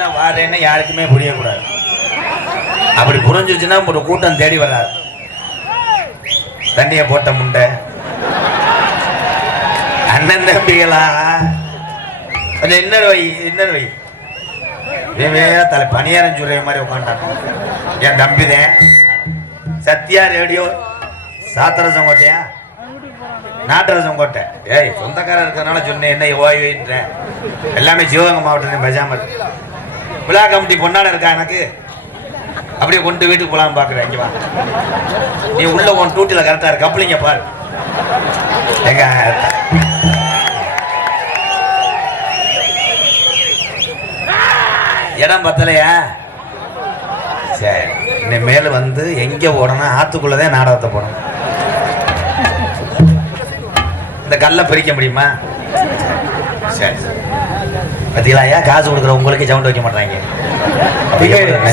என்ன வாரேன்னு யாருக்குமே புரியக்கூடாது. அப்படி புரிஞ்சிச்சுன்னா ஒரு கூட்டம் தேடி வராது. தண்ணிய போட்ட முண்டை அண்ணன் தம்பிகளா இன்னொரு வை தலை பணியாரம் சொல்ற மாதிரி உட்காண்டான். என் தம்பிதான் சத்யா ரேடியோ சாத்திரசம் கோட்டையா நாட்டரசம் கோட்டை. ஏய் சொந்தக்காரர் இருக்கிறதுனால சொன்னேன். என்ன ஓய்வுன்ற எல்லாமே சிவகங்கை மாவட்டத்தில் பஜாமல் விழா கமிட்டி பொன்னாட இருக்கா எனக்கு. அப்படியே கொண்டு வீட்டுக்கு போலான்னு பாக்குறேன். இங்க வா, நீ உள்ள உன் டூட்டில கரெக்டா இருக்கு. கப்பலிங்க பாரு. எங்க இடம் பத்தலையா? சரி, இனிமேல் வந்து எங்க போடணும், ஆத்துக்குள்ளதான் நாடகத்தை போடணும். இந்த கல்லை பிரிக்க முடியுமா? சரி, பத்திகளாயா காசு கொடுக்குற உங்களுக்கு சவுண்ட் வைக்க மாட்டாங்க.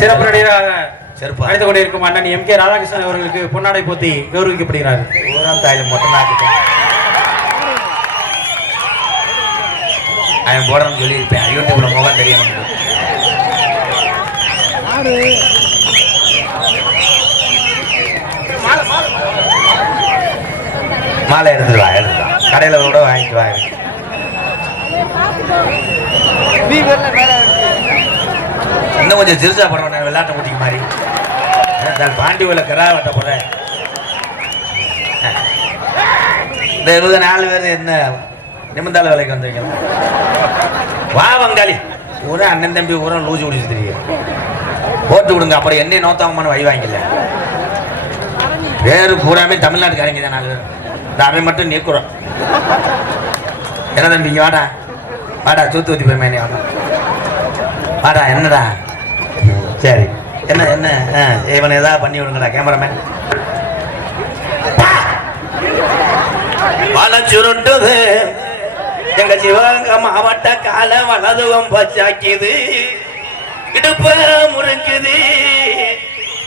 சிறப்பு நடிகராக அழைத்து கொண்டிருக்கும் அண்ணன் எம்.கே. ராதாகிருஷ்ணன் அவர்களுக்கு பொன்னாடை போத்தி கௌரவிக்கப்படுகிறார். ஊராம் தாயில் மொத்தமாக அவன் போடணும்னு சொல்லியிருப்பேன். யூடியூப்ல முகம் தெரியணும். மாலை எடுத்துக்கலாம் கடையில் கூட வாங்கிக்குவாங்க. இன்னும் கொஞ்சம் சிறுசா படம் விளையாட்ட முட்டிக்கு மாதிரி பாண்டி உள்ள கிரா வெட்ட போறேன். இந்த 4 பேர் என்ன நிமிந்தால வேலைக்கு வந்திருக்கீங்க? வா வங்காளி ஊரே அண்ணன் தம்பி ஊரா லூசி குடிச்சு தெரியும். போட்டு விடுங்க. அப்புறம் என்ன நோத்தாமன்னு வை வாங்கல. பேரு பூராமே தமிழ்நாட்டுக்காரங்க தான் 4 பேர். இந்த அவை மட்டும் நீக்குறோம். என்ன தம்பி வாடா வாடா சூத்து ஊத்தி போய் மேனே வாடா வாடா. என்னடா? சரி என்ன என்ன இவனை ஏதாவது பண்ணி விடுங்கடா கேமராமேன். சுருட்டுது எங்க சிவகங்கை மாவட்ட கால வலதுவம் பச்சாக்கிது இடுப்ப முறிஞ்சுது.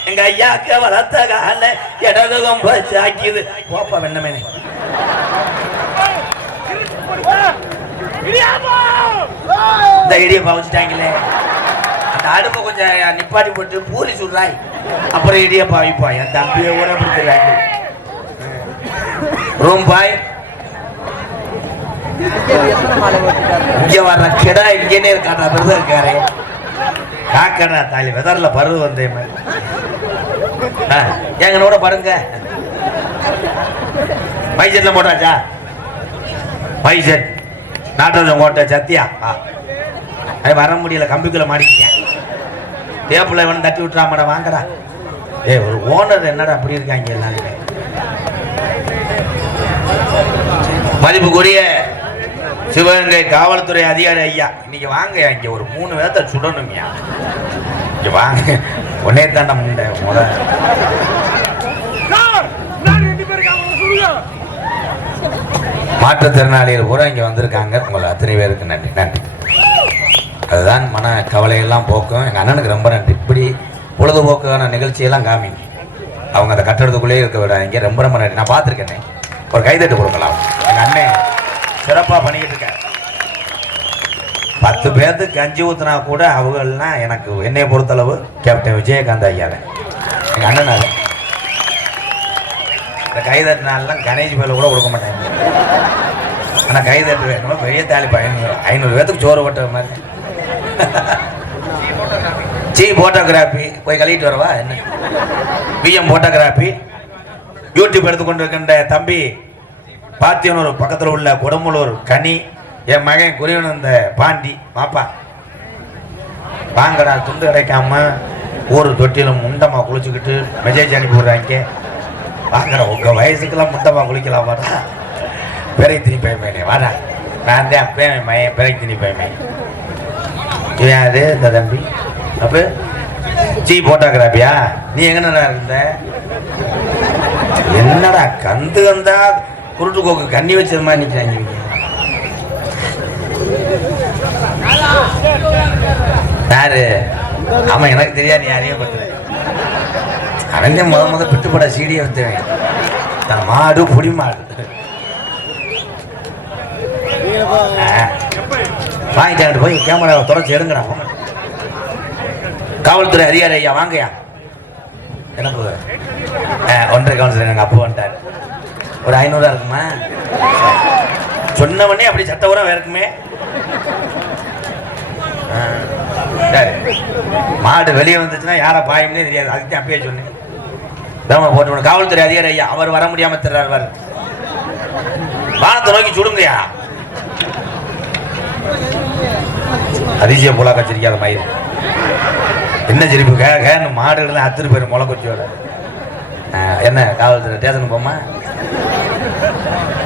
எங்க ஐயாக்க வளர்த்த கால இடதுவம் பச்சாக்கிது. போப்பா வெண்ணமேனே. இந்த இடியப்பா வச்சுட்டாங்களே. அந்த அடுப்பை கொஞ்சம் நிப்பாட்டி போட்டு பூரி சுடுறாய். அப்புறம் இடியப்பா வைப்பா. என் தம்பியை கூட பிடிக்கிறாங்க. ரூம் பாய் இங்க வர்ற கிடா இங்கேனே இருக்காடா. விரதம் இருக்காரு காக்கடா தாலி வெதர்ல பருவ வந்தேன். எங்களோட பாருங்க. மைசெட்ல போட்டாச்சா? மைசெட் நாட்டரசம் கோட்டை சத்தியா வர முடியல. கம்பிக்குள்ள மாடிக்கிட்டேன். டேப்புல இவன் தட்டி விட்டுறாமடா வாங்கடா. ஒரு ஓனர் என்னடா அப்படி இருக்காங்க எல்லாருமே. மதிப்புக்குரிய சிவகங்கை காவல்துறை அதிகாரி ஐயா, இன்னைக்கு வாங்க. இங்க ஒரு 3 பேர்த்த சுடணும்யா. இங்க வாங்க. ஒன்னே தாண்ட முண்டை முத மாற்றுத்திறனாளிகள் கூட இங்க வந்திருக்காங்க. உங்களை அத்தனை பேருக்கு நன்றி நன்றி. அதுதான் மன கவலையெல்லாம் போக்கும். எங்கள் அண்ணனுக்கு ரொம்ப நன்றி. இப்படி பொழுதுபோக்கான நிகழ்ச்சியெல்லாம் காமிங்க. அவங்க அந்த கட்டடத்துக்குள்ளேயே இருக்க விடாதீங்க. ரொம்ப ரொம்ப நன்றி. நான் பார்த்துருக்கேனே. ஒரு கைதட்டு கொடுக்கலாம். எங்கள் அண்ணன் சிறப்பாக பண்ணிக்கிட்டு இருக்கார். 10 பேர்த்துக்கு கஞ்சி ஊற்றினா கூட அவங்கள்லாம் எனக்கு என்னையை பொறுத்தளவு கேப்டன் விஜயகாந்த் ஐயாவை எங்கள் அண்ணன். அது இந்த கைதட்டினாலாம் கணேஷ் பேரில் கூட கொடுக்க மாட்டாங்க. ஆனால் கைதட்டு வேணும். பெரிய தாலிப்பா 500 பேர்த்துக்கு சோறு போட்ட மாதிரி. போட்டோகிராஃபி போய் கழிட்டு வரவா என்ன? பிஎம் போட்டோகிராஃபி யூடியூப் எடுத்துக்கொண்டு இருக்கின்ற தம்பி பாத்தியனூர் பக்கத்தில் உள்ள கொடுமலூர் கனி, என் மகன் குறிவனந்த பாண்டி பாப்பா வாங்கடா. துண்டு கிடைக்காம ஊர் தொட்டிலும் முண்டமா குளிச்சுக்கிட்டு மெசேஜ் அனுப்பி விடுறாங்க. வாங்கடா, உங்க வயசுக்கெல்லாம் முண்டமா குளிக்கலாம். வாடா பிறை திணி பயமே வாடா. நான் தான் அப்பே மையன் பிறை திணி பயமே. அது இந்த தம்பி அப்ப போட்டோகிராஃபியா? நீ எங்கடா இருந்த? என்னடா கந்து வந்தா குருட்டு கோக்கு கண்ணி வச்சது மாதிரி நிக்கிறாங்க. யாரு? ஆமா எனக்கு தெரியாது. நீ அறியப்பட்ட அவன் முத பிட்டுப்பட சீடியை வச்சுவேன். தன் மாடு புடி மாடு வாங்கிட்டு போய் கேமராவை தொடச்சு எடுங்கடா. காவல்துறை அதிகாரி ஐயா வாங்கயா. எனக்கு 1.5 கவுன்சிலர் எங்க அப்பா வந்துட்டார். ஒரு 500 இருக்குமா? சொன்ன உடனே அப்படி சட்ட உரம் இருக்குமே. மாடு வெளியே வந்துச்சுன்னா யாரை பாயும்னே தெரியாது. அதுக்கு அப்பயே சொன்னேன். போட்டு காவல்துறை அதிகாரி ஐயா அவர் வர முடியாம தர்றாரு. வானத்தை நோக்கி சுடுங்கயா. அதிசயம் போலா கச்சிருக்காத மயிறு என்ன சிரிப்பு கேன்னு மாடுகள் 10 பேர் முளை கொச்சியோட. என்ன காவல்துறை ஸ்டேஷனுக்கு போமா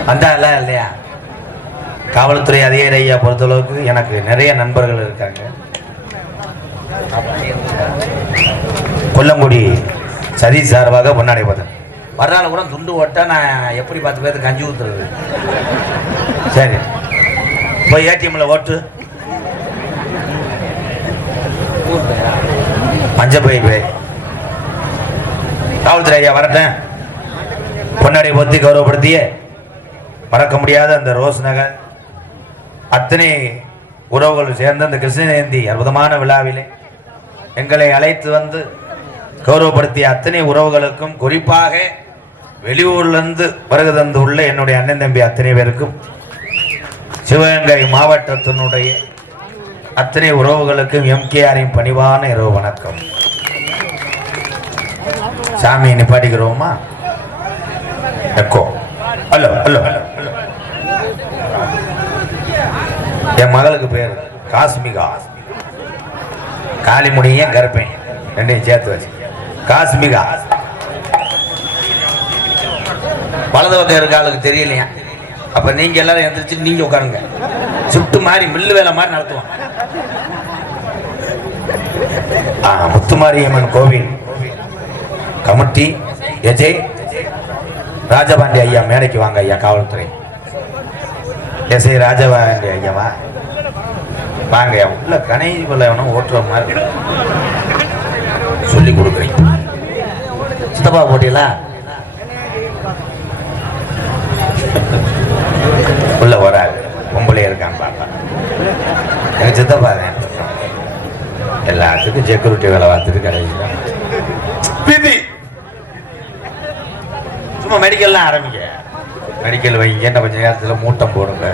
வந்தா இல்லையா? காவல்துறை அதிகாரி ஐயா பொறுத்தளவுக்கு எனக்கு நிறைய நண்பர்கள் இருக்காங்க. கொல்லங்குடி சதீஷ் சார்பாக பொன்னாடை பார்த்தேன். வர்றால கூட துண்டு ஓட்டா நான் எப்படி 10 பேருக்கு கஞ்சி ஊத்துறது? சரி போய் ஏடிஎம்ல ஓட்டு மஞ்சப்பை போய் காவல்துறை ஐயா வரட்டேன். பொன்னாடை போத்தி கௌரவப்படுத்திய மறக்க முடியாத அந்த ரோஸ் நகர் அத்தனை உறவுகள் சேர்ந்த அந்த கிருஷ்ண ஜெயந்தி அற்புதமான விழாவிலே எங்களை அழைத்து வந்து கௌரவப்படுத்திய அத்தனை உறவுகளுக்கும், குறிப்பாக வெளியூர்லேருந்து வருகை தந்து உள்ள என்னுடைய அண்ணன் தம்பி அத்தனை பேருக்கும், சிவகங்கை மாவட்டத்தினுடைய அத்தனை உறவுகளுக்கும் எம்கேஆரின் பணிவான இரவு வணக்கம். சாமியை நிப்பாட்டிக்கிறோமா? Echo hello hello hello hello. என் மகளுக்கு பேர் காஸ்மிகா. காளிமுடியும் கருப்பேன் ரெண்டையும் சேர்த்து வச்சு காஸ்மிகா. வலது பக்கம் இருக்க ஆளுக்கு தெரியலையா? அப்ப நீங்க எல்லாரும் எந்திரிச்சு நீங்க உட்காருங்க. சுட்டு மாதிரி மில்லு வேலை மாதிரி நடத்துவோம். முத்துமாரியம்மன் கோவில் கமிட்டி எஜய் ராஜபாண்டி ஐயா மேடைக்கு வாங்க ஐயா. காவல்துறை எஸ்ஐ ராஜபாண்டி ஐயாவா வாங்க. உள்ள கணேசி கொள்ள வேணும் ஓட்டுற மாதிரி சொல்லி கொடுக்குறீங்க. சித்தப்பா போட்டீங்களா? உள்ள வராது பொம்பளை இருக்கான்னு பார்த்தா எனக்கு சித்தப்பா தான். எல்லாத்துக்கும் செக்யூரிட்டி வேலை பார்த்துட்டு கடைசியில் சும்மா மெடிக்கல்லாம் ஆரம்பிக்க. மெடிக்கல் வைங்க, கொஞ்ச நேரத்தில் மூட்டம் போடுங்க.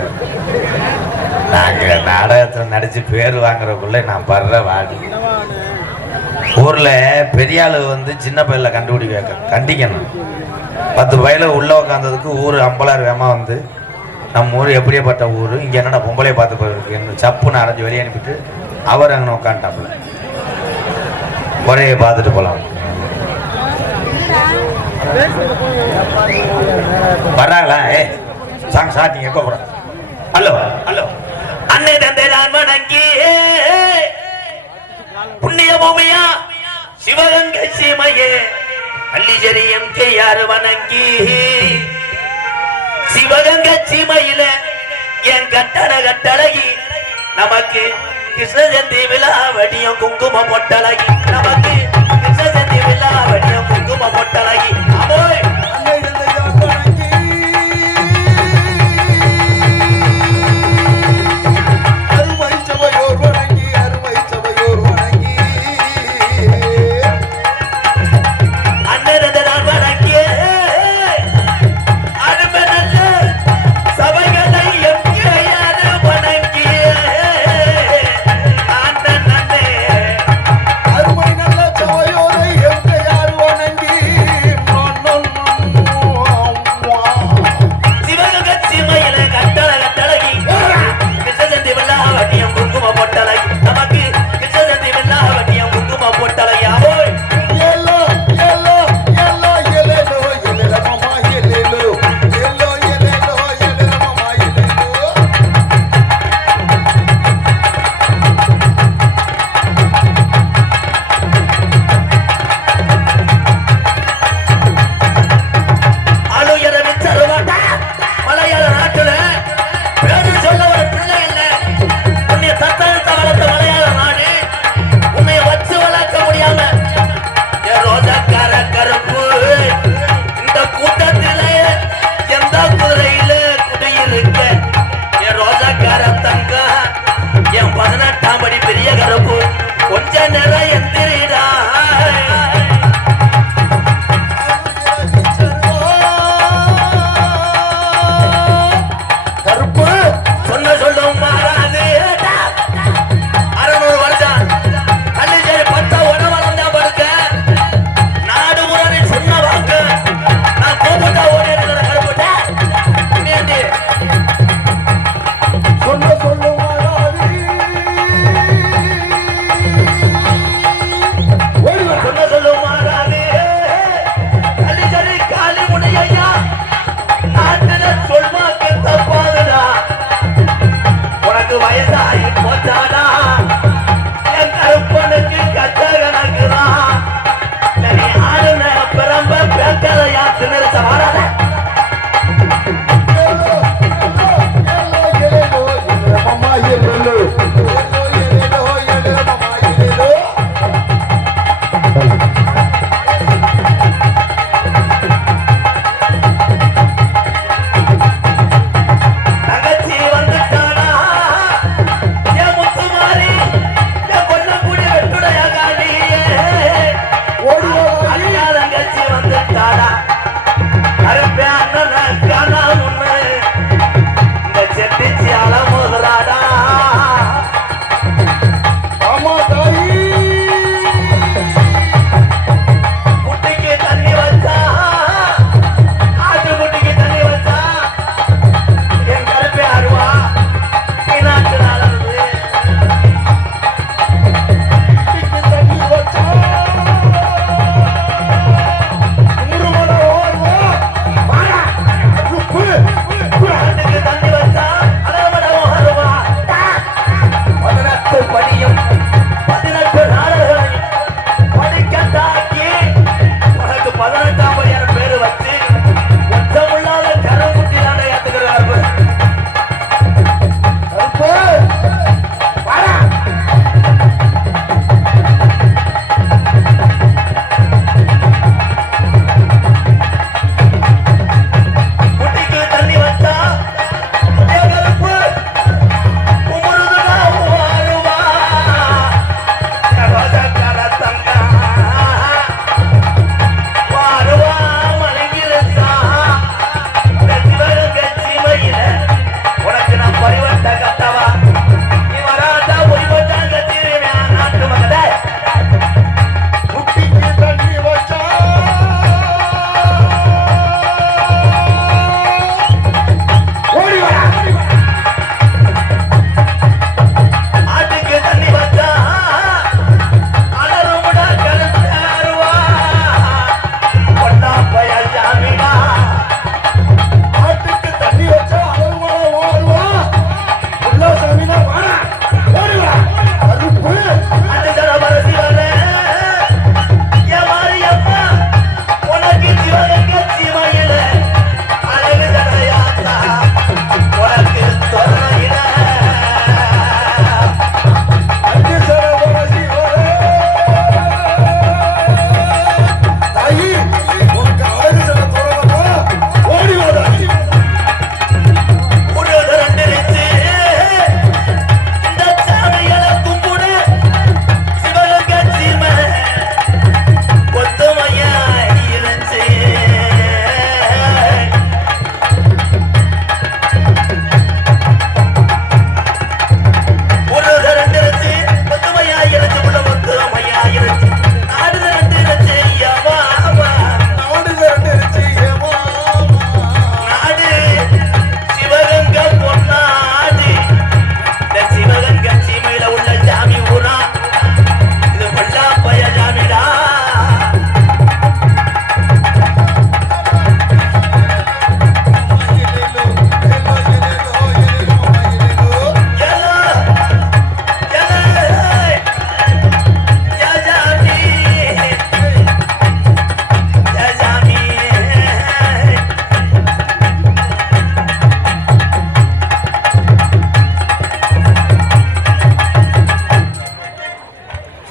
நாங்கள் நாடகத்தில் நடிச்சு பேர் வாங்குறதுக்குள்ள நான் படுற வாடி. ஊரில் பெரிய ஆளு வந்து சின்ன பையில கண்டிக்கணும். 10 பையில உள்ள உட்காந்ததுக்கு ஊர் அம்பலார் வேமா வந்து நம்ம ஊர் எப்படியப்பட்ட ஊர், இங்கே என்னடா பொம்பளையை பார்த்து போயிருக்கு என்ன சப்புன்னு அரைஞ்சி வெளியே அனுப்பிட்டு அவர் அங்கே உட்காந்துட்டாப்புல. குறைய பார்த்துட்டு போகலாம். வர்றாங்களா? சாங் சாட்டிங்க எப்போ போகிறோம்? Hello hello. அன்னை தந்தை நான் வணங்கி புண்ணிய பூமியா சிவகங்கை சீமையே பள்ளிஜரி எம்கேஆர் வணங்கி சிவகங்கை சீமையில என் கட்டழகி நமக்கு கிருஷ்ண ஜெயந்தி விழா வடியம் குங்கும பொட்டழகி. நமக்கு கிருஷ்ண ஜெயந்தி விழா வடியம் குங்கும பொட்டழகி. அமோய் கொஞ்ச நேரம் எந்திரி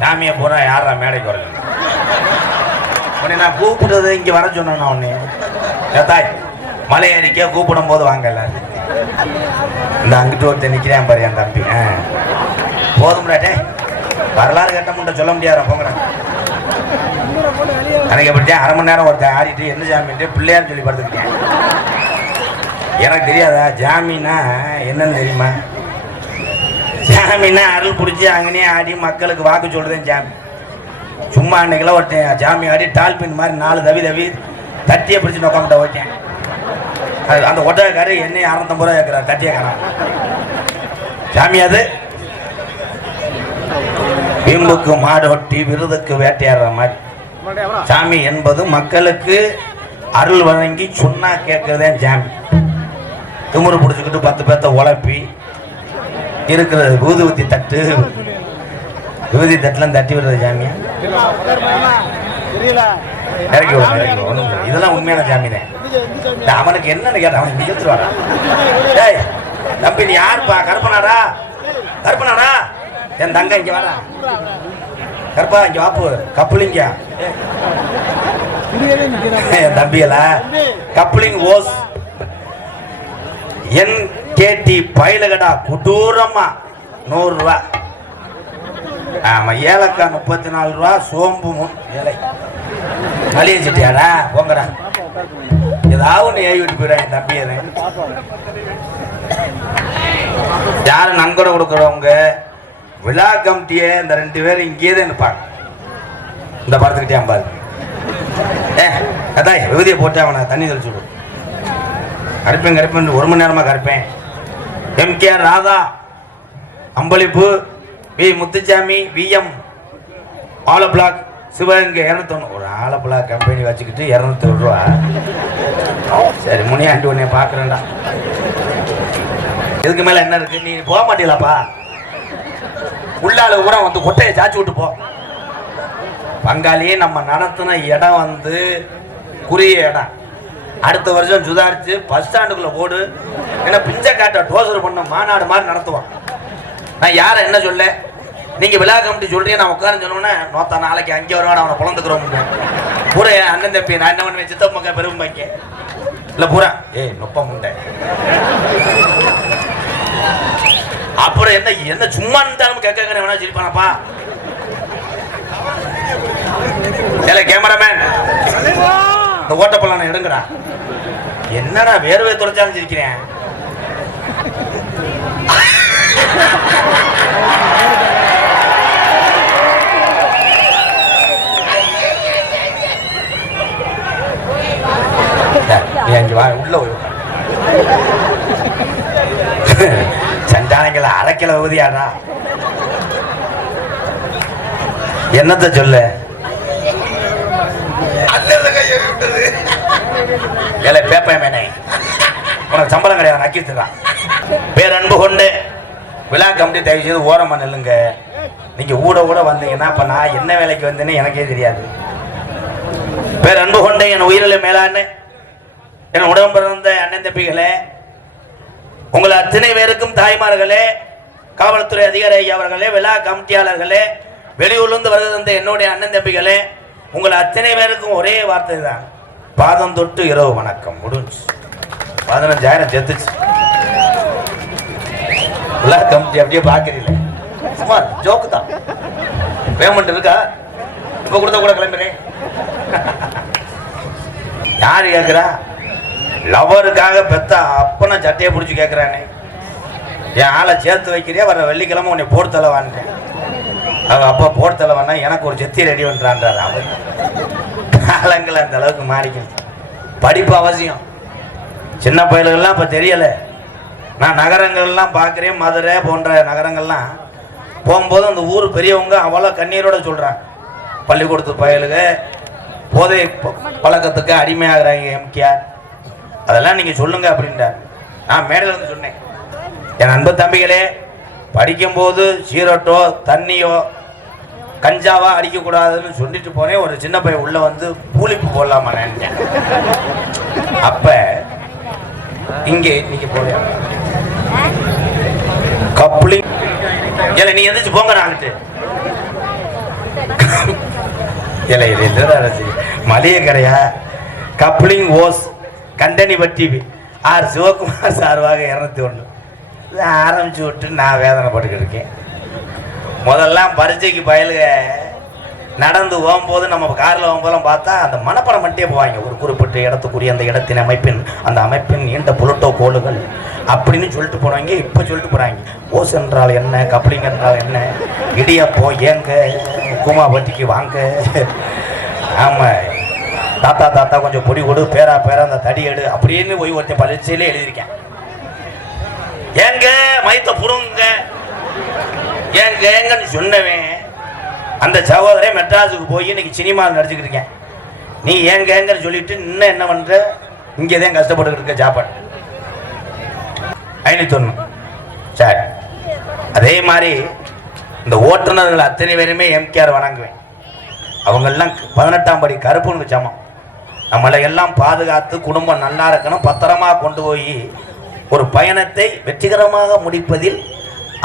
சாமியை பூரா யாரா மேடைக்கு வரல உன்னை நான் கூப்பிடுறது இங்கே வர சொன்னேன் உன்னை ஏத்தாய் மலை ஏறிக்க கூப்பிடும் போது வாங்க எல்லாரும் இந்த அங்கிட்டு ஒருத்தர் நிற்கிறேன் பாரு என் தம்பி போதும்டாட்டே வரலாறு கட்ட முட்டை சொல்ல முடியாத போங்கிறேன் எனக்கு எப்படியா அரை மணி நேரம் ஒருத்தன் ஆடிட்டு என்ன ஜாமீன்ட்டு பிள்ளையார் சொல்லி படுத்துக்கிட்டேன் எனக்கு தெரியாதா ஜாமீனா என்னன்னு தெரியுமா ஜாமீனா அருள் பிடிச்சி அங்கனே ஆடி மக்களுக்கு வாக்கு சொல்றதேன் ஜாமீன் சும்மா அன்னைக்கெல்லாம் ஒருத்தன் ஜாமி ஆடி டால்பின் மாதிரி 4 தவி தட்டியை பிடிச்சி நோக்காமட்ட ஓட்டேன் அந்த ஒட்டக்காரு என்னையும் 650 ரூபா கேட்கிறார் தட்டியை காணாம ஜாமி அது வீம்புக்கு மாடொட்டி விருதுக்கு வேட்டையாடுற மாதிரி சாமி என்பது மக்களுக்கு அருள் வழங்கி சொன்னா கேட்கறதே ஜாமி திமுரு பிடிச்சிக்கிட்டு 10 பேர்த்த உழப்பி இருக்கிற ஊதுவத்தி தட்டு விபூதி தட்டுலாம் தட்டி விடுறது ஜாமியா இறக்கி ஒண்ணும் இதெல்லாம் உண்மையான ஜாமி தான் அவனுக்கு என்னன்னு கேட்ட அவனுக்கு நிகழ்த்துவாரா டேய் தம்பி நீ யாருப்பா கருப்பனாரா என் தங்க இங்க வாடா கருப்பா இங்க வாப்பு கப்புலிங்க என் தம்பியல கப்புலிங் ஓஸ் என் கேட்டி பயிலகடா கொடூரமா 100 ரூபா ஆமா ஏலக்காய் 34 ரூபா சோம்பு ஏழை மளிகை சட்டியாடா போங்கடா ஏதாவது ஒன்று ஏறி விட்டு போயிடா என் தம்பி யாரும் நன்கொடை கொடுக்குறவங்க விழா கமிட்டியே இந்த 2 பேரும் இங்கேயே தான் நிற்பாங்க இந்த படத்துக்கிட்டே பாரு அதான் விபதியை போட்டு அவனை தண்ணி தெளிச்சு விடு கரைப்பேன் 1 மணி நேரமா கரைப்பேன் எம்கேஆர் ராதா அம்பளிப்பு வி முத்துச்சாமி விஎம் ஆல பிளாக் சிவகங்கை 201 ஒரு ஆல பிளாக் கம்பெனி வச்சுக்கிட்டு 201 ரூபா சரி முனியாண்டி உன்னை பார்க்குறேன்டா இதுக்கு மேல என்ன இருக்கு நீ போக மாட்டீங்களாப்பா உள்ளால ஊரா வந்து கொட்டையை சாச்சி விட்டு போ பங்காளியே நம்ம நடத்தின இடம் வந்து குறுகிய இடம் அடுத்த வருஷம் சுதாரிச்சு பஸ் ஸ்டாண்டுக்குள்ள போடு ஏன்னா பிஞ்ச காட்ட டோசர் பண்ண மாநாடு மாதிரி நடத்துவோம் நான் யார என்ன சொல்ல நீங்க விழா கமிட்டி சொல்றீங்க நான் உட்கார சொன்னோன்னே நோத்தா நாளைக்கு அங்கே வருவான் அவனை புலந்துக்கிறோம் பூரா என் அண்ணன் தம்பி நான் என்ன பண்ணுவேன் சித்தப்பக்க பெரும் பாய்க்க இல்ல பூரா நொப்ப முண்டை அப்புறம் என்ன சும்மா இருந்தாலும் கேட்க வேணா சிரிப்பானப்பா கேமராமேன் இந்த ஓட்டப்பெல்லாம் எடுங்கடா என்னடா வேர்வை துடைச்சாலும் சிரிக்கிறேன் உள்ள சண்டானங்களை அரைக்கல உதியாடா என்னத்த சொல்ல பேப்பேமேனே உனக்கு சம்பளம் கிடையாது நக்கிட்டுறான் பேரன்பு கொண்டு விழா கமிட்டி தயவு செய்து ஓரமா நில்லுங்க நீங்க ஊட வந்தீங்கன்னா அப்ப நான் என்ன வேலைக்கு வந்தேன்னு எனக்கே தெரியாது பேரன்பு கொண்ட என் உயிரில மேலான என் உடம்பு பிறந்த அண்ணன் தம்பிகளே உங்களை அத்தனை பேருக்கும் தாய்மார்களே காவல்துறை அதிகாரி அவர்களே விழா கமிட்டியாளர்களே வெளியூர்லேருந்து வருகிற என்னுடைய அண்ணன் தம்பிகளே உங்களை அத்தனை பேருக்கும் ஒரே வார்த்தை தான் பாதம் தொட்டு இரவு வணக்கம் முடிஞ்சு 15,000 செத்துச்சு விழா கமிட்டி அப்படியே பார்க்கறீங்களே சும்மா ஜோக்கு தான் பேமெண்ட் இருக்கா இப்ப கொடுத்த கூட கிளம்புறேன் யாரு கேட்கிறா லவருக்காக பெத்த அப்பனை சட்டையை பிடிச்சி கேட்கிறானே என் ஆளை சேர்த்து வைக்கிறியா வர வெள்ளிக்கிழமை உன்னை போட்டு தலைவான்ட்டேன் அவன் அப்பா போட்டு தலைவானா எனக்கு ஒரு செத்தி ரெடி பண்றான்றாரு அவர் காலங்கள் அந்த அளவுக்கு மாறிக்கணும் படிப்பு அவசியம் சின்ன பயல்கள்லாம் இப்ப தெரியல நான் நகரங்கள்லாம் பார்க்குறேன் மதுரை போன்ற நகரங்கள்லாம் போகும்போது அந்த ஊர் பெரியவங்க அவ்வளோ கண்ணீரோட சொல்றாங்க பள்ளிக்கூடத்து பயலுக போதை பழக்கத்துக்கு அடிமையாகிறாங்க எம்கேஆர் அதெல்லாம் நீங்க சொல்லுங்க அப்படின்றார் நான் மேடையில் இருந்து சொன்னேன் என் அன்பு தம்பிகளே படிக்கும்போது சீரட்டோ தண்ணியோ கஞ்சாவா அடிக்கக்கூடாதுன்னு சொல்லிட்டு போனேன் ஒரு சின்ன பையன் உள்ள வந்து பூலிப்பு போடலாமா நினைச்சேன் அப்ப இங்கே இன்னைக்கு போறியா கப்ளிங் இல்ல நீ எந்திரிச்சு போங்க நாங்கிட்டு இல்லை மளிகை கடையா coupling hose Kandanipatti R Sivakumar சார்பாக 201 இதை ஆரம்பிச்சு விட்டு நான் வேதனைப்பட்டுக்கிட்டு இருக்கேன். முதல்லாம் பரீட்சைக்கு பயலுக நடந்து போகும்போது நம்ம காரில் போகும்போதெல்லாம் பார்த்தா அந்த மனப்படம் மட்டுமே போவாங்க. ஒரு குறிப்பிட்ட இடத்துக்குரிய அந்த இடத்தின் அமைப்பின் அந்த அமைப்பின் நீண்ட புலட்டோ கோளுகள் அப்படின்னு சொல்லிட்டு போனாங்க. இப்போ சொல்லிட்டு போகிறாங்க ஓஸ் என்றால் என்ன, கப்ளிங் என்றால் என்ன, இடியப்போ ஏங்க கூமாபட்டிக்கு வாங்க. ஆமாம், தாத்தா தாத்தா கொஞ்சம் பொடி கொடு, பேரா பேரா அந்த தடி எடு அப்படின்னு போய் ஒருத்தன் பரீட்சையிலே எழுதியிருக்கேன். ஏங்க மைத்த புடுங்க ஏங்க ஏங்கன்னு சொன்னவன் அந்த சகோதரன் மெட்ராஸுக்கு போய் இன்னைக்கு சினிமாவில் நடிச்சுக்கிட்டு இருக்கேன். நீ ஏங்க ஏங்கன்னு சொல்லிட்டு இன்னும் என்ன பண்ற? இங்கே தான் கஷ்டப்பட்டுக்கிட்டு இருக்க சாப்பாடு 501. சரி, அதே மாதிரி இந்த ஓட்டுநர்கள் அத்தனை பேருமே எம்கேஆர் வணங்குவேன். அவங்கெல்லாம் 18ஆம் படி கருப்புன்னு சமம். நம்மளை எல்லாம் பாதுகாத்து குடும்பம் நல்லா இருக்கணும், பத்திரமா கொண்டு போய் ஒரு பயணத்தை வெற்றிகரமாக முடிப்பதில்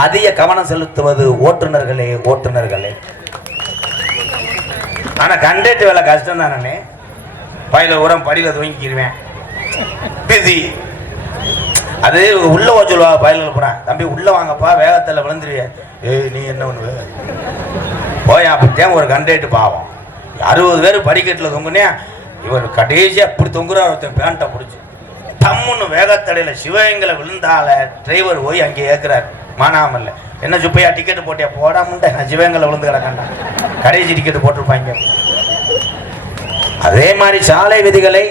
அதிக கவனம் செலுத்துவது ஓட்டுநர்களே. ஆனால் கண்டக்டர் வேலை கஷ்டம் தானே. பயில உரம் படியில் துவங்கிக்கிடுவேன் பிசி. அது உள்ள சொல்லுவாங்க பயில போகிறேன், தம்பி உள்ள வாங்கப்பா வேகத்தில் விழுந்துருவேன். நீ என்ன பண்ணுவ போய் அப்படித்தான் ஒரு கண்டக்டர் பாவம் 60 பேர் படிக்கட்டில் தொங்குனே. இவர் கடைசியாக அப்படி தொங்குறார். ஒருத்தன் பேண்ட்டை பிடிச்சி தம்முன்னு வேகத்தடையில் சிவகங்களை விழுந்தால டிரைவர் போய் அங்கே ஏற்கிறார். மானாமல்ல என்ன சுப்பையா டிக்கெட்டு போட்டியா? போடாமுண்ட நான் சிவகங்களை விழுந்து கிடக்காண்டா. கடைசி டிக்கெட்டு போட்டிருப்பாங்க. அதே மாதிரி சாலை விதிகளை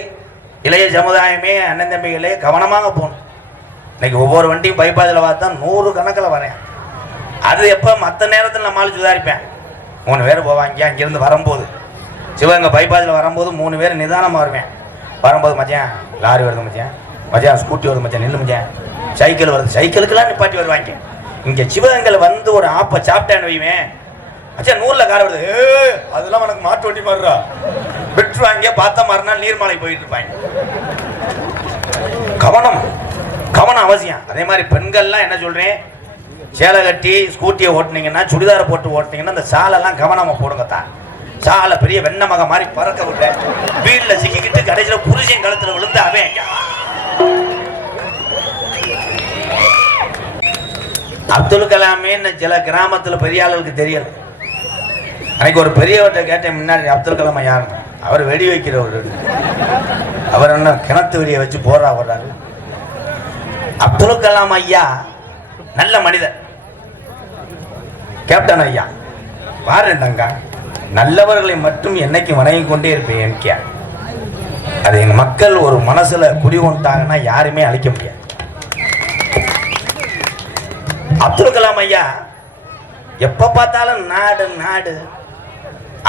இளைய சமுதாயமே அண்ணன் தம்பிகளே கவனமாக போகணும். இன்னைக்கு ஒவ்வொரு வண்டியும் பைபாஸில் பார்த்தா 100 கணக்கில் வரேன். அது எப்போ மற்ற நேரத்தில் நம்மளால் சுதாரிப்பேன். 3 பேர் போவாங்க. அங்கேருந்து வரும்போது சிவகங்கை பைபாஸில் வரும்போது 3 பேர் நிதானமாக வருவேன். வரும்போது மச்சான் லாரி வருது, மச்சான் ஸ்கூட்டி வருது, மச்சான் நில்லு, மச்சான் சைக்கிள் வருது, சைக்கிளுக்கெல்லாம் நிப்பாட்டி வருவாங்க. இங்கே சிவகங்கையில் வந்து ஒரு ஆப்பை சாப்பிட்டேன்னு வைவேன், மச்சான் 100ல் கார் வருது, அதெல்லாம் உனக்கு மாட்டு வண்டி மாறுறா விட்டுருவாங்க. பார்த்த மறுநாள் நீர்மலை போயிட்டு இருப்பாங்க. கவனம் அவசியம். அதே மாதிரி பெண்கள்லாம் என்ன சொல்கிறேன், சேலை கட்டி ஸ்கூட்டியை ஓட்டுனீங்கன்னா, சுடிதாரை போட்டு ஓட்டுனீங்கன்னா அந்த சாலெல்லாம் கவனமாக போடுங்கத்தான். சாலை பெரிய வெண்ணமக மாதிரி பறக்க விட்ட வீட்டில் சிக்கிக்கிட்டு கடைசியில் புருஷன் கழுத்தில் விழுந்து அவன் அப்துல் கலாமே சில கிராமத்தில் பெரிய ஆளுகளுக்கு தெரியல. அன்னைக்கு ஒரு பெரியவர்கிட்ட கேட்டேன், முன்னாடி அப்துல் கலாம் யார்? அவர் வெடி வைக்கிறவர். அவர் என்ன கிணத்து வெடியை வச்சு போரா வர்றாரு. அப்துல் கலாம் ஐயா நல்ல மனிதர். கேப்டன் ஐயா பாருங்க, நல்லவர்களை மட்டும் என்னைக்கு வணங்கி கொண்டே இருப்பேன் எம்கேஆர். அது எங்க மக்கள் ஒரு மனசுல குடி கொண்டாங்கன்னா யாருமே அழிக்க முடியாது. அப்துல் கலாம் ஐயா எப்ப பார்த்தாலும் நாடு நாடு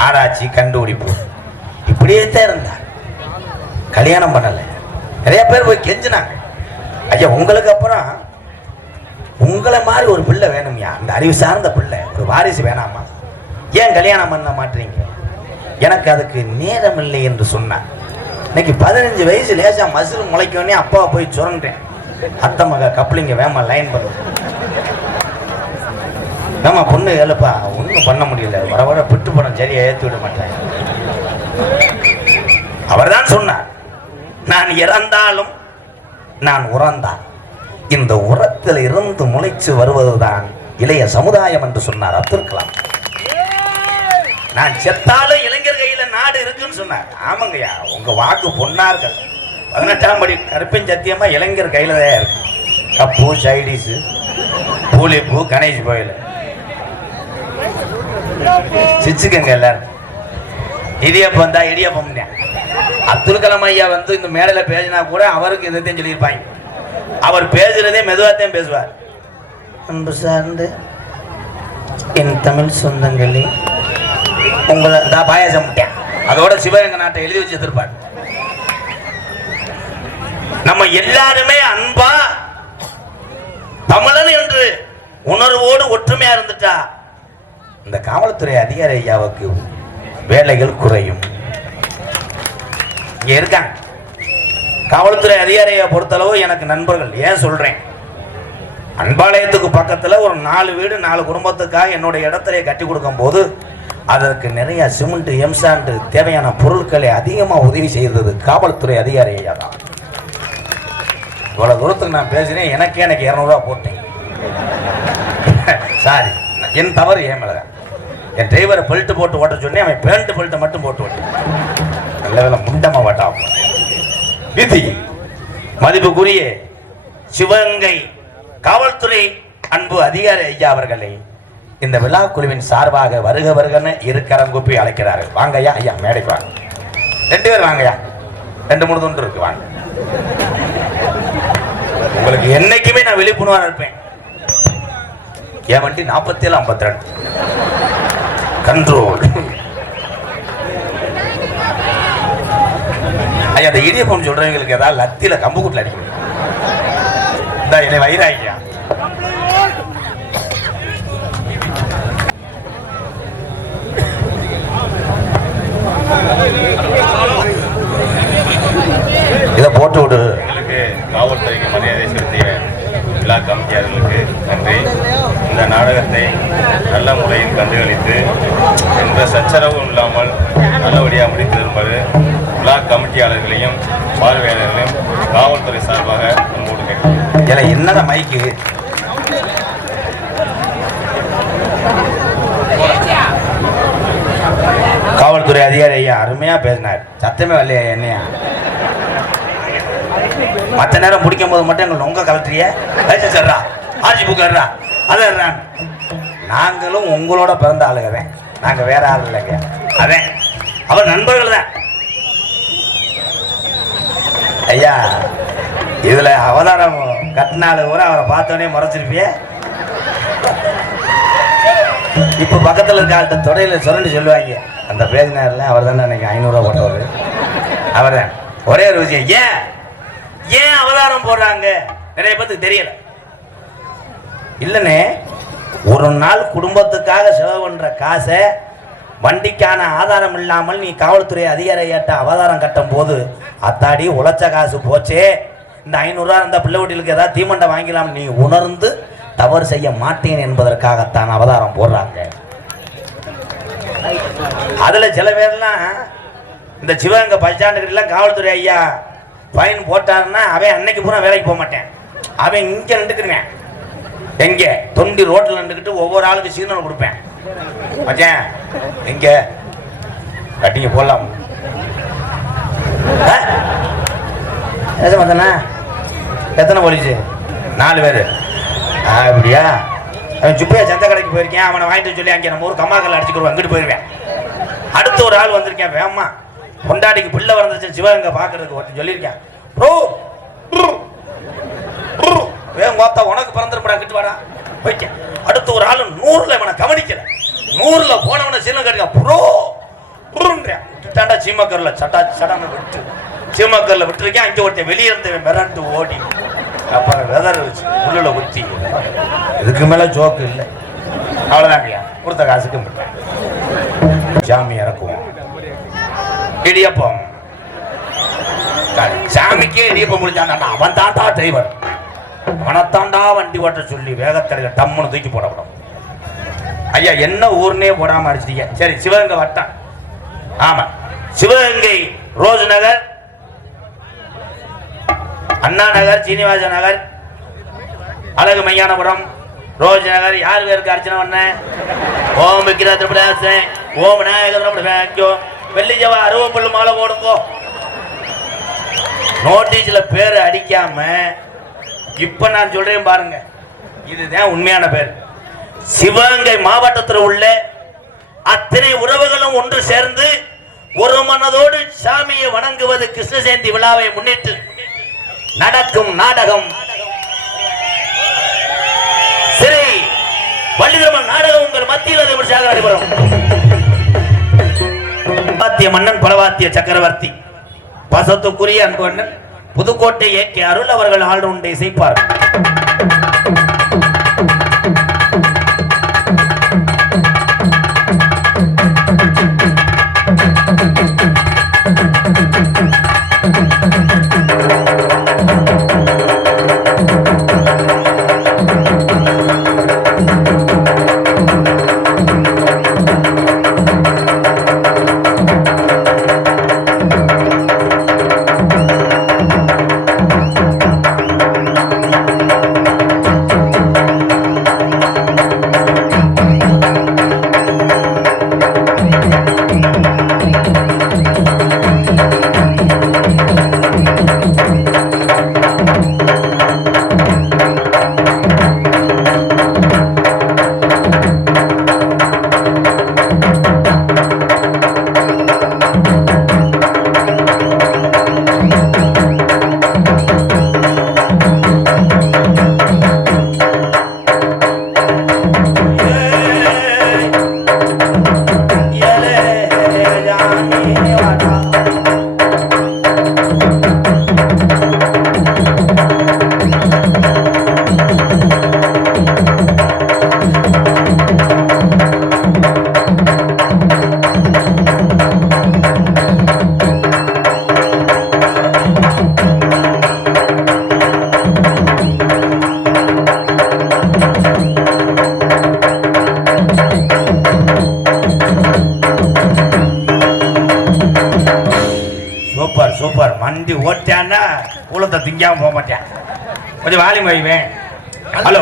ஆராய்ச்சி கண்டுபிடிப்பு இப்படியே தான் இருந்தார். கல்யாணம் பண்ணல. நிறைய பேர் போய் கெஞ்சினாங்க, ஐயா உங்களுக்கு அப்புறம் உங்களை மாதிரி ஒரு பிள்ளை வேணும்யா, அந்த அறிவு சார்ந்த பிள்ளை, ஒரு வாரிசு வேணாமா, ஏன் கல்யாணம் பண்ண மாட்டீங்க? எனக்கு அதுக்கு நேரம் இல்லை என்று சொன்னார். இன்னைக்கு 15 வயசு லேசா மசில் முளைக்கவே அப்பாவை போய் சுரண்டேன். அத்தை மக கப்ளிங்க வேமா லைன் பண்ண ஆமா பொண்ணு எழுப்பா, ஒன்றும் பண்ண முடியல, வர வர பிட்டு படம் சரியா ஏற்றி விட மாட்டேன். அவர் தான் சொன்னார், நான் இறந்தாலும் நான் உறந்தான், இந்த உரத்தில் இருந்து முளைச்சு வருவதுதான் இளைய சமுதாயம் என்று சொன்னார் அப்துல் கலாம். நான் செத்தாலும் இளைஞர் கையில நாடு இருக்குன்னு சொன்னார். ஆமாங்கய்யா, உங்க வாக்கு பொண்ணா இருக்கு. 18ஆம் படி கருப்பின் சத்தியமா இளைஞர் கையில தான் இருக்கு. கப்பு, சைடிஸ், பூலிப்பூ, கணேஷ் கோயில் சிச்சுக்கங்க எல்லாரும். இடியப்பம் தான் இடியப்பம். அப்துல் கலாம் ஐயா வந்து இந்த மேடையில பேசினா கூட அவருக்கு இதைத்தான் சொல்லியிருப்பாங்க. அவர் பேசுறதே மெதுவாத்தான் பேசுவார். அன்பு சார்ந்து என் தமிழ் சொந்தங்களே, உங்களை நான் பாயாசம் அதோட சிவகங்கை நாட்டை எழுதி வச்சு எதிர்ப்பார். நம்ம எல்லாருமே அன்பா தமிழன் என்று உணர்வோடு ஒற்றுமையா இருந்துட்டா இந்த காவல்துறை அதிகாரி ஐயாவுக்கு வேலைகள் குறையும். இங்க இருக்காங்க காவல்துறை அதிகாரியை பொறுத்தளவு எனக்கு நண்பர்கள். ஏன் சொல்றேன், அன்பாலயத்துக்கு பக்கத்துல ஒரு 4 வீடு 4 குடும்பத்துக்காக என்னுடைய இடத்திலே கட்டி கொடுக்கும் போது அதற்கு நிறைய சிமெண்ட் எம்சாண்டு தேவையான பொருட்களை அதிகமாக உதவி செய்தது காவல்துறை அதிகாரி ஐயா தான். இவ்வளவு தூரத்துக்கு நான் பேசுறேன், எனக்கு 200 போட்டேன். சாரி, என் தவறு ஏன் மேல. என் டிரைவரை பெல்ட் போட்டு ஓட்ட சொன்னேன், அவன் பேண்ட் பெல்ட்டை மட்டும் போட்டு ஓட்டேன். நல்ல வேலை முண்டமா வாட்டாம். விதி மதிப்புக்குரிய சிவகங்கை காவல்துறை அன்பு அதிகாரி ஐயா அவர்களை இந்த விழா குழுவின் சார்பாக வருக வருகன்னு இருக்கரம் கூப்பி அழைக்கிறார்கள். வாங்கய்யா ஐயா, மேடைக்கு வாங்க. 2 பேர் வாங்கய்யா, 2-3 தொண்டு இருக்கு, வாங்க. உங்களுக்கு என்னைக்குமே நான் விழிப்புணர்வா இருப்பேன். என் வண்டி 4752 கண்ட்ரோல். ஐயா, அந்த இடியப்பம் சொல்றவங்களுக்கு ஏதாவது லத்தியில கம்பு கூட்டில் அடிக்கணும். இந்த என்னை வயிறாய்யா. இதை போட்டு விடு. எங்களுக்கு காவல்துறைக்கு மரியாதை செலுத்திய விழா கமிட்டியாளர்களுக்கு நன்றி. இந்த நாடகத்தை நல்ல முறையில் கண்டுகளித்து எந்த சச்சரவும் இல்லாமல் நல்லபடியாக முடித்து தருமாறு விழா கமிட்டியாளர்களையும் பார்வையாளர்களையும் காவல்துறை சார்பாக அன்போடு கேட்கிறேன். என்னடா மைக்கு காவல்துறை அதிகாரி ஐயா அருமையா பேசினார். சத்தமே வரலையா என்னையா? மற்ற நேரம் முடிக்கும் போது மட்டும் எங்களுக்கு நொங்க கலட்டுறிய சர்றா ஆட்சி புக்கர்றா அதான். நாங்களும் உங்களோட பிறந்த ஆளுகிறேன், நாங்க வேற ஆள் இல்லைங்க. அதேன் அவர் நண்பர்கள் தான் ஐயா. இதுல அவதாரம் கட்டினாலு கூட அவரை பார்த்தோன்னே முறைச்சிருப்பிய. இப்ப பக்கத்துல இருக்க ஆள்கிட்ட தொடையில சுரண்டி சொல்லுவாங்க, அந்த பேசினார்ல அவர் தானே அன்னைக்கு 500 போட்டவர். அவர் தான். ஒரே ஒரு விஷயம், ஏன் அவதாரம் போடுறாங்க நிறைய பேருக்கு தெரியல. இல்லனே, ஒரு நாள் குடும்பத்துக்காக செலவு பண்ற காசை வண்டிக்கான ஆதாரம் இல்லாமல் நீ காவல்துறை அதிகாரியாட்ட அவதாரம் கட்டும் போது அத்தாடி உழைச்ச காசு போச்சே, இந்த 500 இந்த பிள்ளை வீட்டிலுக்கு ஏதாவது தீமண்டை வாங்கலாம் நீ உணர்ந்து தவறு செய்ய மாட்டேன் என்பதற்காகத்தான் அவதாரம் போடுறாங்க. அதுல சில பேர்லாம் இந்த சிவகங்கை பஸ் ஸ்டாண்டுக்கெல்லாம் காவல்துறை ஐயா ஃபைன் போட்டாருன்னா அவன் அன்னைக்கு பூரா வேலைக்கு போக மாட்டேன். அவன் இங்க நின்றுக்குருவேன், எங்க தொண்டி ரோட்ல நின்றுக்கிட்டு ஒவ்வொரு ஆளுக்கு சிக்னல் கொடுப்பேன். மச்சான் எங்க கட்டிங்க போடலாம் மத்தனா எத்தனை போலீஸு? 4 பேர். அப்படியா? அவன் சுப்பையா சந்த கடைக்கு போயிருக்கேன், அவனை வாங்கிட்டு சொல்லி அங்கே நம்ம ஊர் கம்மாக்கல்ல அடிச்சுக்கிடுவோம், அங்கிட்டு போயிருவேன். அடுத்த ஒரு ஆள் வந்திருக்கேன், வேமா பொண்டாடிக்கு பிள்ளை வந்துச்சு சிவகங்கை பார்க்கறதுக்கு ஒருத்தன் சொல்லியிருக்கேன், ப்ரோ வேகம் பார்த்தா உனக்கு பிறந்திருப்படா கிட்டு வாடா போய்க்க. அடுத்த ஒரு ஆள் 100ல் இவனை கவனிக்கல, 100ல் போனவனை சீன கட்டிக்க ப்ரோ விட்டுட்டாண்டா சீமக்கரில் சடான்னு விட்டு சீமக்கரில் விட்டுருக்கேன். அங்கே ஒருத்தன் வெளியே இருந்தவன் மிரண்டு ஓடி அப்புறம் வெதர் வச்சு உள்ள குத்தி. இதுக்கு மேல ஜோக்கு இல்லை, அவ்வளவுதாங்கய்யா. கொடுத்த காசுக்கு சாமி இறக்குவோம். இடியப்பம் சாமிக்கே இடியப்பம் முடிச்சாண்டா அவன் தாண்டா டிரைவர், அவனைத்தாண்டா வண்டி ஓட்ட சொல்லி வேகத்தடையில டம்முன்னு தூக்கி போடப்படும். ஐயா என்ன ஊர்னே போடாம அடிச்சிட்டீங்க. சரி, சிவகங்கை வட்டம். ஆமா, சிவகங்கை ரோஸ் நகர், அண்ணா நகர், சீனிவாச நகர், அழகு மையானபுரம், ரோஜ் நகர். யார் பேருக்கு அர்ச்சனை பண்ண? ஓம் விக்கிர திருப்பதாசன், ஓம் விநாயகர், வெள்ளிஜவா அருவப்பள்ளு மாலை போடுங்கோ. நோட்டீஸ்ல பேரை அடிக்காம இப்ப நான் சொல்றேன் பாருங்க, இதுதான் உண்மையான பேர். சிவகங்கை மாவட்டத்தில் உள்ள அத்தனை உறவுகளும் ஒன்று சேர்ந்து ஒரு மனதோடு சாமியை வணங்குவது கிருஷ்ண ஜெயந்தி விழாவை முன்னிட்டு நடக்கும் நாடகம் ஸ்ரீ வள்ளிதர்மன் நாடகம் உங்கள் மத்தியில் விமர்சையாக நடைபெறும். பாத்திய மன்னன் பலவாத்திய சக்கரவர்த்தி பசத்துக்குரிய அன்பண்ணன் புதுக்கோட்டை ஏகே அருள் அவர்கள் ஆல்ரவுண்டை இசைப்பார். வண்டி ஓட்டான்னா கூலத்தை திங்காம போக மாட்டேன். கொஞ்சம் வாலியம் வைவேன். ஹலோ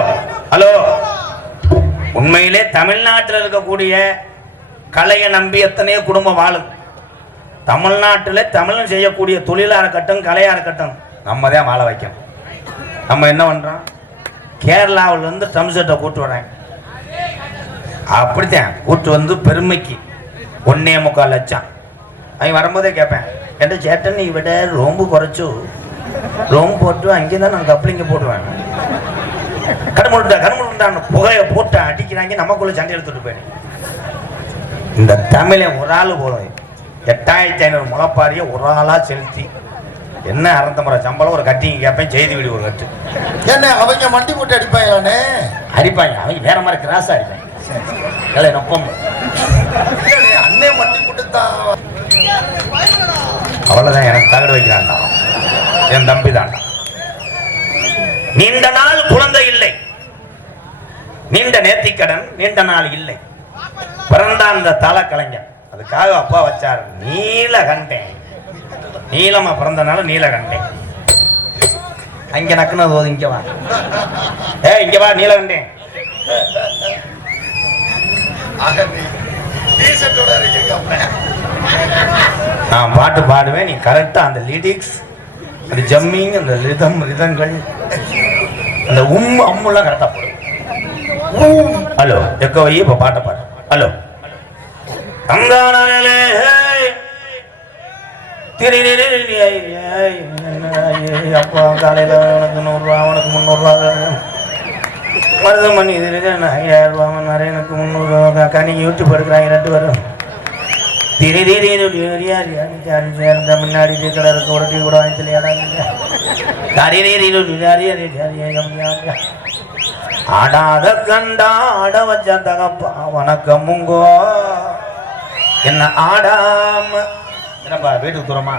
ஹலோ, உண்மையிலே தமிழ்நாட்டில் இருக்கக்கூடிய கலையை நம்பி எத்தனையோ குடும்பம் வாழும். தமிழ்நாட்டில் தமிழன் செய்யக்கூடிய தொழிலாக இருக்கட்டும் கலையாக இருக்கட்டும் நம்ம தான் வாழ வைக்கணும். நம்ம என்ன பண்ணுறோம், கேரளாவிலேருந்து ட்ரம் செட்டை கூட்டு வரேன். அப்படித்தான் கூட்டு வந்து பெருமைக்கு 1.25 லட்சம். அவன் வரும்போதே கேட்பேன், என்கிட்ட சேட்டன் நீ விட ரொம்ப குறைச்சு ரோம் போட்டு அங்கே தான் நான் கப்ளிங்க போடுவேன். கடமுட்டான் புகையை போட்டு அடிக்கிறாங்க, நமக்குள்ள சண்டை எடுத்துட்டு போயிடு. இந்த தமிழை ஒரு ஆள் போதும் 8500 முளைப்பாரியை ஒரு ஆளாக செலுத்தி என்ன அறந்தமுறை சம்பளம் ஒரு கட்டிங்க கேட்பேன். செய்தி வீடு ஒரு கட்டு என்ன அவங்க மண்டி போட்டு அடிப்பாங்களானே? அடிப்பாங்க. அவங்க வேற மாதிரி கிராஸா அடிப்பாங்க. நொப்பம் அண்ணே மண்டி போட்டு தான் அவ்வளவுதான். எனக்கு தகடு வைக்கிறான்டா என் தம்பி தான்டா. நீண்ட நாள் குழந்தை இல்லை, நீண்ட நேர்த்திக்கடன், நீண்ட நாள் இல்லை. பிறந்தான் இந்த தலை கலைஞர். அதுக்காக அப்பா வச்சார் நீலகண்டேன். நீளமா பிறந்தனால நீலகண்டேன். அங்க நக்குனது போது இங்க வா, இங்க வா நீலகண்டேன். நான் பாட்டு பாடுவேன், நீ கரெக்டா அந்த லிரிக்ஸ், அந்த ஜம்மிங், அந்த ரிதங்கள், அந்த அம்முலாம் கரெக்டா போடு. ஹலோ எக்க வை, இப்ப பாட்டை பாடு. ஹலோ அப்பா காலையில உனக்கு 100 ரூபா, உனக்கு 300 ரூபா, மருதமணி இது 5000 ரூபா, நிறைய எனக்கு 300 ரூபா. கணிக்கு யூடியூப் எடுக்கிறாங்க 2 பேரும். முன்னாடி கலருக்கு ஒரு டீ கூட வாங்கி ஆடாத கண்டா ஆட வச்ச தகப்பா வணக்கமுங்கோ. என்ன ஆடாம என்னப்பா வீட்டுக்கு தூரமா?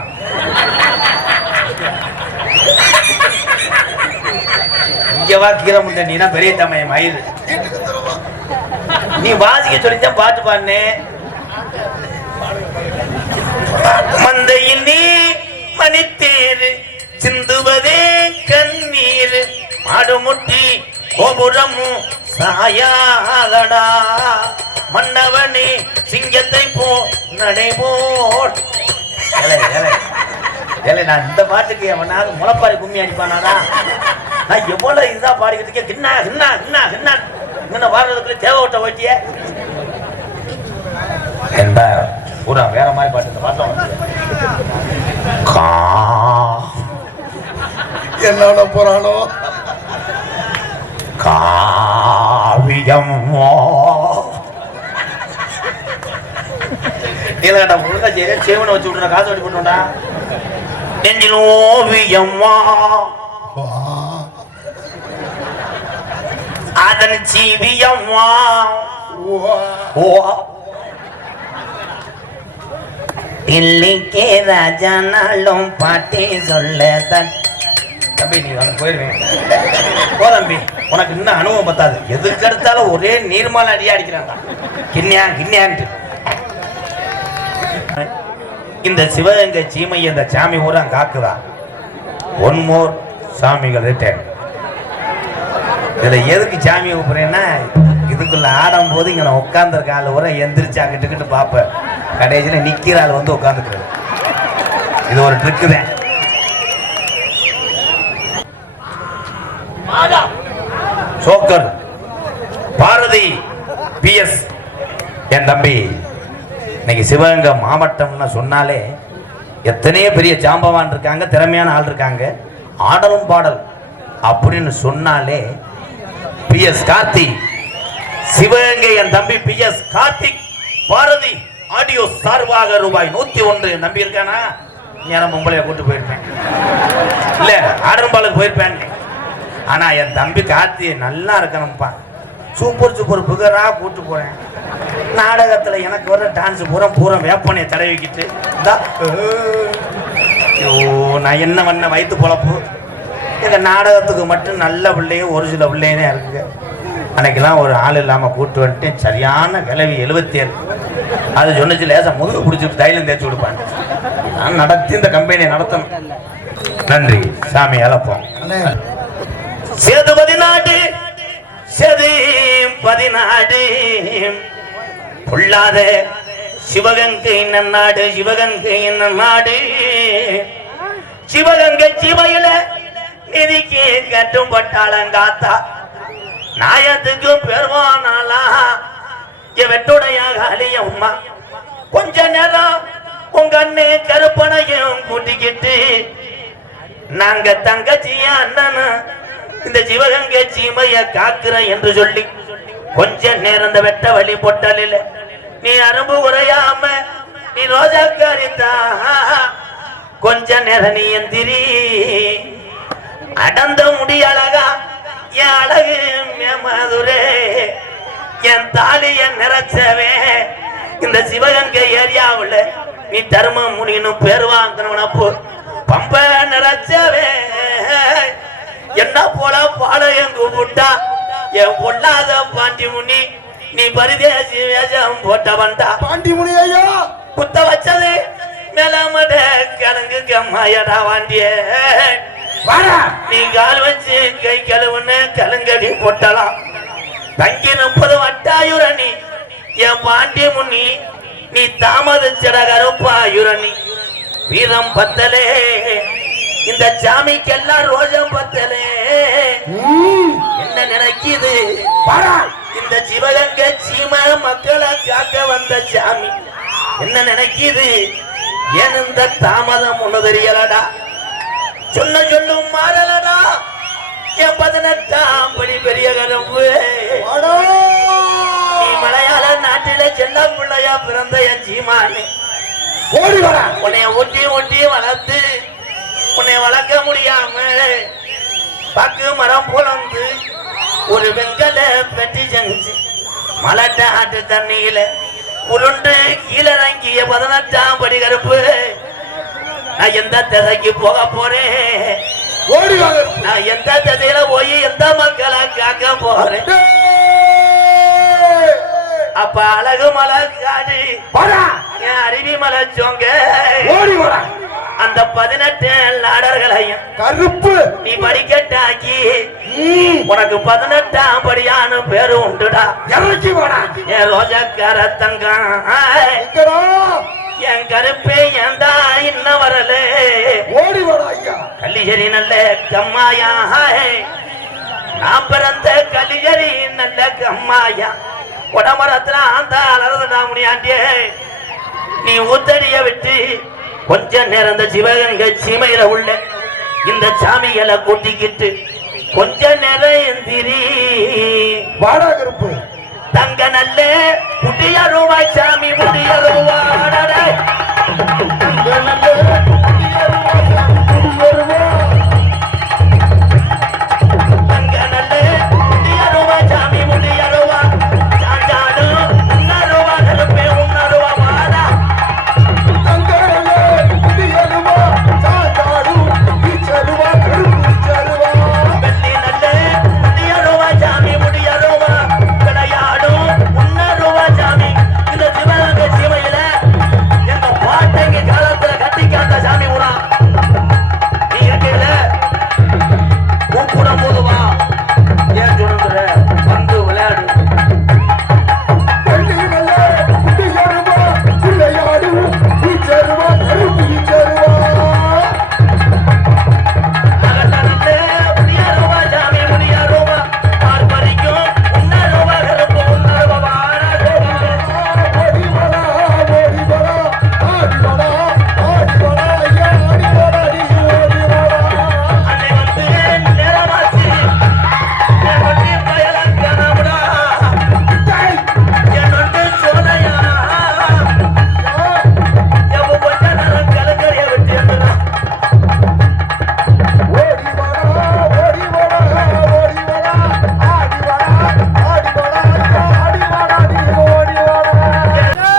இங்க வா கீரை முண்டை, நீனா பெரிய தமைய மயிறு. நீ வாசிக்க சொல்லித்தான் பாட்டு பாடுனே. மந்தையில் நீ மணித்தேரு சிந்துவதே கண்ணீர், மாடுமுட்டி கோபுரமும் சாயாதடா, மன்னவனே சிங்கத்தை போ நடைபோட். நான் இந்த பாட்டுக்கு அவனாவது முளைப்பாரி கும்மி அடிப்பானாடா? நான் எவ்வளவு இதா பாடிக்கிட்டு கிண்ணா கிண்ணா கிண்ணா கிண்ணா இங்க பாடுறதுக்குள்ள தேவைப்பட்ட ஓட்டிய என்பா பூரா வேற மாதிரி பாட்டு. இந்த பாட்டை என்னோட போறானோ காவியம் நீலகண்ட முழுக்க சரி சேவனை வச்சு விட்டுற காசு வச்சு போட்டோம்டா. நெஞ்சில் ஓவியம்மா அதன் ஜீவியம்மா இல்லைக்கே ராஜானாலும் பாட்டி சொல்ல தம்பி. நீ வந்து போயிருவேன் போ தம்பி, உனக்கு இன்னும் அனுபவம் பத்தாது. எதுக்கு எடுத்தாலும் ஒரே நீர்மால அடியா அடிக்கிறாங்க கிண்ணியா கிண்ணியான்ட்டு. இந்த சிவகங்கை சீமை இந்த சாமி ஊரா காக்குதா. ஒன் மோர் சாமிகள் ரிட்டர்ன். இதுல எதுக்கு சாமி கூப்பிடுறேன்னா, இதுக்குள்ள ஆடும் போது இங்க நான் உட்கார்ந்துருக்க ஆள் ஊரை எந்திரிச்சா கிட்டுக்கிட்டு பார்ப்பேன். கடைசியில நிக்கிற ஆள் வந்து உட்காந்துக்கிறது. இது ஒரு ட்ரிக்கு தான். சோக்கர் பாரதி PS என் தம்பி. இன்னைக்கு சிவகங்கை மாவட்டம்னு சொன்னாலே எத்தனையோ பெரிய ஜாம்பவான் இருக்காங்க, திறமையான ஆள் இருக்காங்க. ஆடலும் பாடல் அப்படின்னு சொன்னாலே PS கார்த்திக். சிவகங்கை என் தம்பி PS கார்த்திக் பாரதி ஆடியோ சார்பாக ரூபாய் 101 நம்பி இருக்கானா? நான் மும்பையில கூட்டு போயிருப்பேன், இல்ல ஆடலும் போயிருப்பேன். ஆனா என் தம்பி கார்த்தி நல்லா இருக்கணும்ப்பா. சூப்பர் சூப்பர் புகரா கூட்டு போறேன். நாடகத்துல எனக்கு வர டான்ஸ் பூரா வேப்பனையை தடவிக்கிட்டு நான் என்ன பண்ண வயிற்று பொழப்பு. எங்க நாடகத்துக்கு மட்டும் நல்ல பிள்ளையும் ஒரு சில பிள்ளையே இருக்குங்க. அன்னைக்கெல்லாம் ஒரு ஆள் இல்லாம கூட்டு வந்துட்டு சரியான கிளவி 77. அது சொன்னச்சு லேசா முதுகு பிடிச்சிட்டு தைலம் தேய்ச்சி கொடுப்பாங்க. நான் நடத்தி இந்த கம்பெனியை நடத்தணும். நன்றி சாமி அழப்போம். அண்ணே சேதுபதி நாடு செது 14 பொல்லாத சிவகங்கை நாடு சிவகங்கை நாடு சிவகங்கை சிவையில நிதிக்கு கட்டும் பட்டாளங்காத்தா நாயத்துக்கு பெருமானாலா வெட்டுடைய காலிய உமா கொஞ்ச நேரம் உங்க அண்ணே கருப்பனையும் கூட்டிக்கிட்டு நாங்க தங்கச்சியா அண்ணனு இந்த சிவகங்கை சீமைய காக்குற என்று சொல்லி கொஞ்ச நேரம் இந்த வெட்ட வழி பொட்டலில் நீ அரும்பு உரையாம நீ ரோஜாக்காரித்தா கொஞ்ச நேரம் நீ எந்திரி அடந்த முடி அழகா என் அழகு மதுரே என் தாலிய நிறைச்சவே இந்த சிவகங்கை ஏரியாவுல நீ தர்ம முடின்னு பேர் வாங்கணும்னப்போ பம்ப நிறைச்சவே என்ன போல பாளையம் கூப்பிட்டா என் பொல்லாத பாண்டி முனி நீ பரிதேசி வேஷம் போட்ட வந்தா பாண்டி முனி ஐயா குத்த வச்சது மேலமட கலங்கு கம்மாயடா வாண்டிய வாடா நீ கால் வச்சு கை கழுவுன்னு கலங்கடி போட்டலாம் தங்கி 30 வட்டாயுரணி என் பாண்டி முனி நீ தாமதிச்சட கருப்பாயுரணி வீரம் பத்தலே இந்த சாமிக்கெல்லாம் ரோஜம் பத்தலே என்ன நினைக்குது இந்த சிவகங்கை சீமை மக்களை காக்க வந்த சாமி என்ன நினைக்குது ஏன் இந்த தாமதம் ஒண்ணு தெரியலடா சொல்லும் மாறலடா என் 18ஆம் படி பெரிய கரும்பு நீ மலையாள நாட்டில செல்ல பிள்ளையா பிறந்த என் சீமானே ஓடி வர உன்னைய ஒட்டி வளர்த்து உன்னை வளர்க்க முடியாம பக்கு மரம் புலந்து ஒரு வெங்கல பெட்டி செஞ்சு மலட்ட ஆட்டு தண்ணியில உருண்டு கீழறங்கிய 18ஆம் படி கருப்பு நான் எந்த திசைக்கு போக போறேன் ஓடி வாங்க நான் எந்த திசையில போய் எந்த மக்களை காக்க போறேன் அப்ப அழகு மலை காடு என் அருவி மலை சோங்க ஓடி வர அந்த 18 லாடர்களையும் கருப்பு நீ படிக்கட்டாக்கி உனக்கு 18ஆம் படியானு பேரு உண்டுடா இறக்கி வாடா என் ரோஜக்கார தங்கம் எங்கடா என் கருப்பே ஏந்தா இன்னும் வரல ஓடி வாடா ஐயா கலிகரி நல்ல கம்மாயா நான் பிறந்த கலிகரி நல்ல கம்மாயா உடமரத்துல ஆந்தா அலறதுடா முடியாண்டியே நீ ஊத்தடிய விட்டு கொஞ்ச நேரம் இந்த சிவகங்கை சீமையில உள்ள இந்த சாமிகளை கூட்டிக்கிட்டு கொஞ்ச நேரம் எந்திரி வாடா கருப்பு தங்க நல்ல புதிய ரூபாய் சாமி புதிய ரூபாய் தங்க நல்ல புதிய ரூபாய் சாமி புதிய ரூபா சாஞ்சாடு உன்னருவா கருப்பே உன்னருவா வாடா வெள்ளி நல்ல புதிய ரூபாய் சாமி புதிய ரூபா விளையாடும் உன்னருவா சாமி இந்த சிவகங்கை சீமையில எங்க பாட்டைங்க காலத்துல கட்டி காத்த சாமி ஊரா நீ கேட்டீங்கள கூப்பிடும் போது வா ஏன் சொல்லுற வந்து விளையாடு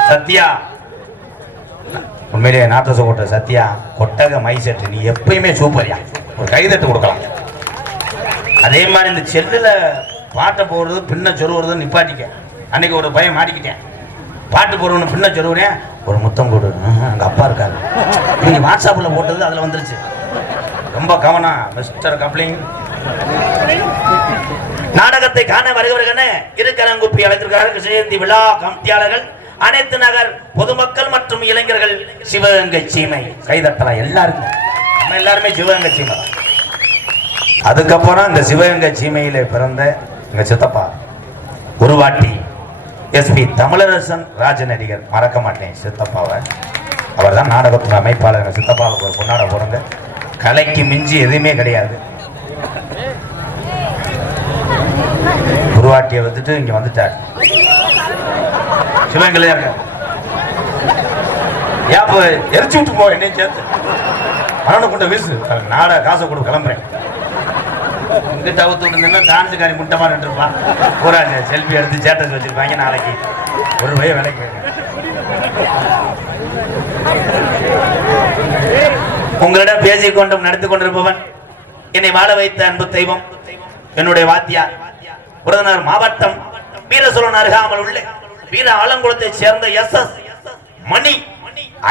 சத்யா உண்மையிலேயே நாட்டச கோட்டை சத்யா கொட்டக மைசெட்டு நீ எப்பயுமே சூப்பர்யா ஒரு கைதட்டு கொடுக்கலாம் அதே மாதிரி இந்த செல்லுல பாட்டை போடுறது பின்ன சொல்லுறது நிப்பாட்டிக்க அன்னைக்கு ஒரு பையன் மாட்டிக்கிட்டேன் பாட்டு போடுறவனு பின்ன சொல்லுவேன் ஒரு முத்தம் கொடு. அங்க அப்பா இருக்காரு. நீங்க வாட்ஸ்அப்ல போட்டது அதுல வந்துருச்சு. ரொம்ப கவனம் மிஸ்டர் கப்ளிங். நாடகத்தை காண வருகிறவர்கள இருக்கரங்குப்பி அழைத்திருக்கிறார்கள். கிருஷ்ணஜெயந்தி விழா கமிட்டியாளர்கள், அனைத்து நகர் பொதுமக்கள் மற்றும் இளைஞர்கள், சிவகங்கை சீமை. கைதட்டலாம் எல்லாருக்கும். நம்ம எல்லாருமே சிவகங்கை சீமை. அதுக்கப்புறம் இந்த சிவகங்கை சீமையிலே பிறந்த எங்க சித்தப்பா உருவாட்டி எஸ்பி தமிழரசன் ராஜ நடிகர். மறக்க மாட்டேன் சித்தப்பாவை. அவர் தான் நாடகத்தின் அமைப்பாளர். சித்தப்பாவுக்கு ஒரு பொன்னாட போடுங்க. கலைக்கு மிஞ்சி எதுவுமே கிடையாது. உருவாட்டியை வந்துட்டு இங்க வந்துட்டார். சிவகங்கையில இருக்க ஏப்ப எரிச்சு விட்டு போ என்னையும் சேர்த்து மரண கொண்ட வீசு. நாட காசை கொடு கிளம்புறேன். இங்கிட்ட அவுத்து விட்டுருந்தேன்னா டான்ஸுக்காரி முட்டமா நின்றுருப்பான். பூரா செல்ஃபி எடுத்து சேட்டஸ் வச்சிருப்பாங்க. நாளைக்கு ஒரு வய வேலைக்கு உங்களிடம் பேசிக்கொண்டும் நடத்தி கொண்டிருப்பவன் என்னை வாழ வைத்த அன்பு தெய்வம், என்னுடைய வாத்தியார், விருதுநகர் மாவட்டம் வீரசோழன் அருகாமல் உள்ள வீர ஆலங்குளத்தை சேர்ந்த SS மணி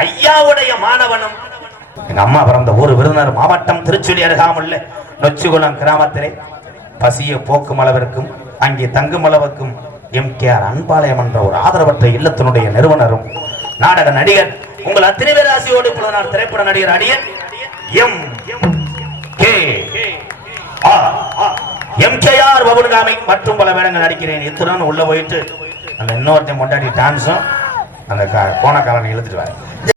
ஐயாவுடைய மாணவனும். எங்க அம்மா பிறந்த ஊர் விருதுநகர் மாவட்டம் திருச்சுழி அருகாமல் உள்ள நொச்சிகுளம் கிராமத்திலே பசிய போக்கும் அளவிற்கும் அங்கே தங்கும் அளவுக்கும் MKR அன்பாலயம் என்ற ஒரு ஆதரவற்ற இல்லத்தினுடைய நிறுவனரும் நாடக நடிகர் உங்கள் அத்தனை பேர் ஆசையோடு இப்பொழுது திரைப்பட நடிகர் அடியன் MKR பபுன்காமி மற்றும் பல வேடங்கள் நடிக்கிறேன். இத்துடன் உள்ள போயிட்டு அந்த இன்னொருத்தையும் கொண்டாடி டான்ஸும் அந்த கோணக்காரனை இழுத்துட்டு வரேன்.